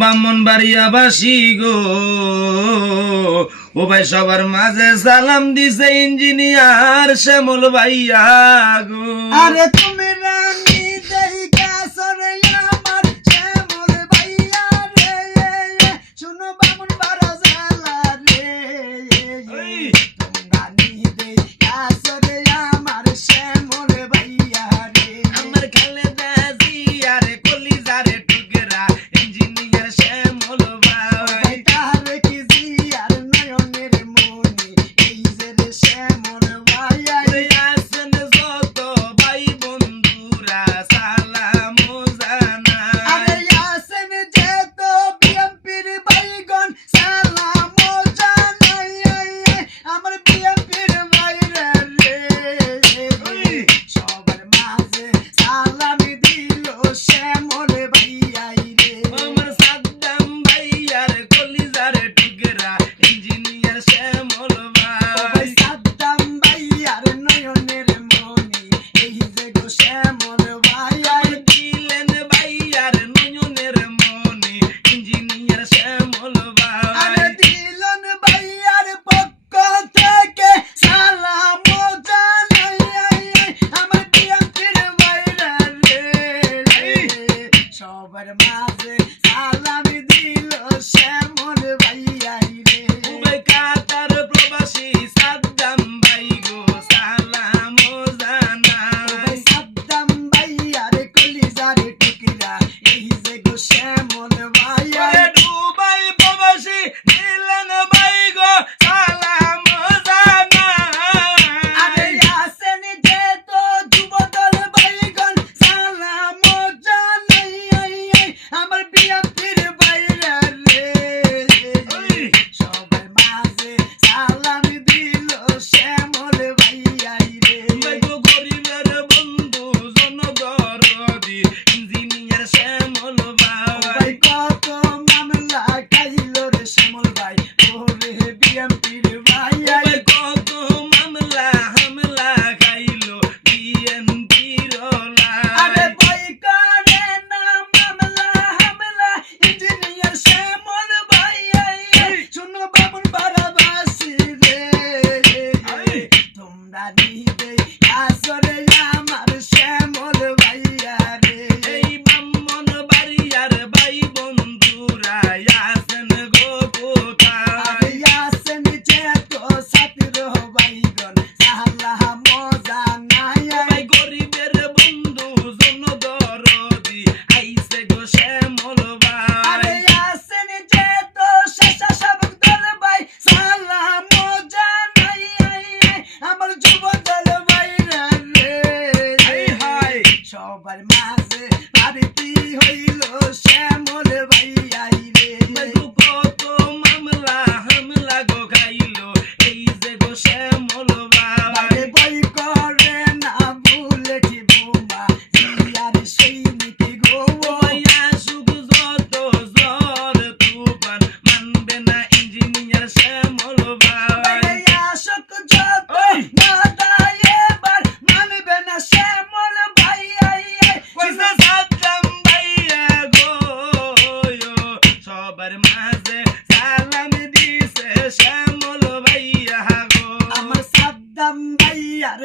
বামনবাড়িয়াবাসী গো। ও ভাই সবার মাঝে সালাম দিছে ইঞ্জিনিয়ার শ্যামল ভাইয়া গো। আরে তুমি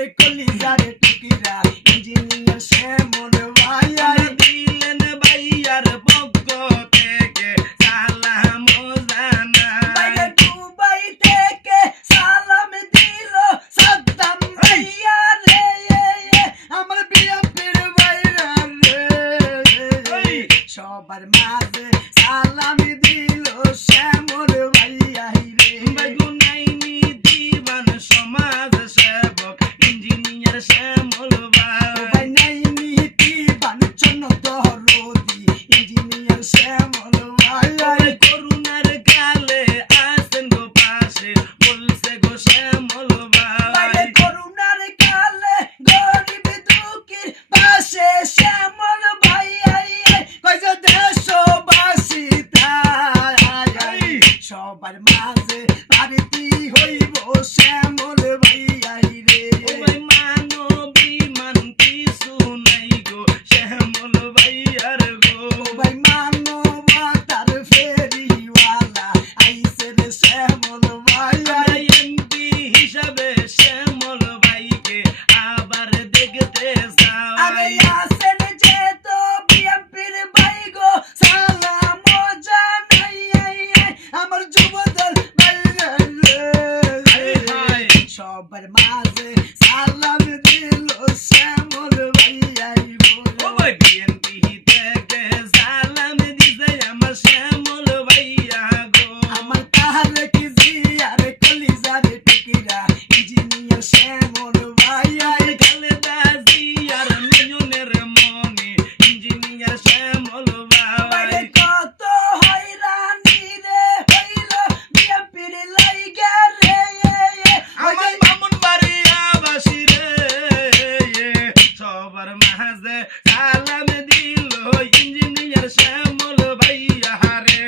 করে কলিজারে টুকিরা। ইঞ্জিনিয়ার সে মনে ভাইয়ার দিলেন ভাইয়ার পক্ষ থেকে। সালাম জানা। দুবাই থেকে সালাম দিল সাদ্দাম ভাইয়া রে আমার বিয়াপের ভাইরা রে। সবার মাঝে সালাম দিল শ্যামর সবার মাঝে ভারতী হইব শ্যামল ভাইয়াই রে। মানব সালাম দিল শ্যামল ভাইয়াই বলে। বিএনপি সালাম দিল ইঞ্জিনিয়ার শ্যামল ভাইয়া রে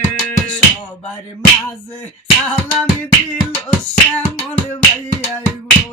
সবার মাঝে সালাম দিল শ্যামল ভাইয়া গো